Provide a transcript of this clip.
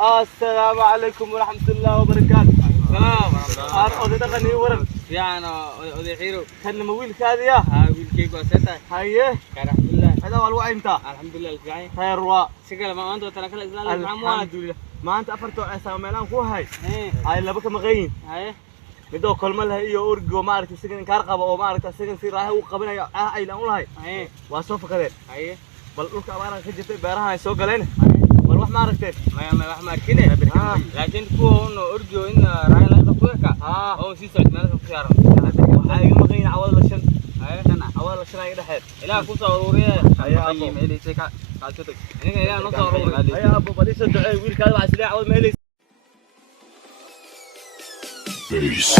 السلام عليكم ورحمة الله وبركاته. السلام ورحمة الله. أنا أدغني ورن. يعني أودي حيرو. كان مويل كذا. ها ويلكيك وسته. هيه. الحمد لله. هذا هو الوعي أنت. الحمد لله الفعين. خير وا. شكله ما أنت ترى كل إزاله الحمد لله. ما أنت أفرتوا عسى ملان كو هاي. إيه. هاي لبك مغين. هاي. midoo kolma lahay iyo urgo maaragtay isaga in kaar qabo oo maaragtay isaga si raahay u qabanayo ay la ulahay waa soo fakadeen bal dhulka abaaraha ka jirtay beeraha ay soo galeen bal wax maaragtay ma wax ma arkine laakiin kuwa oo urgo in raahay la qabto ka oo si socod meel ku saaran waxa iga maqayn awal la shan awal la shan ay dhaxeed ilaa ku soo ururiye ayaa meelisay ka qaatay aniga ilaa noo soo ururiye ayaa abo bal isoo ducay wiilkaada waxa silaa awal meelisay Peace.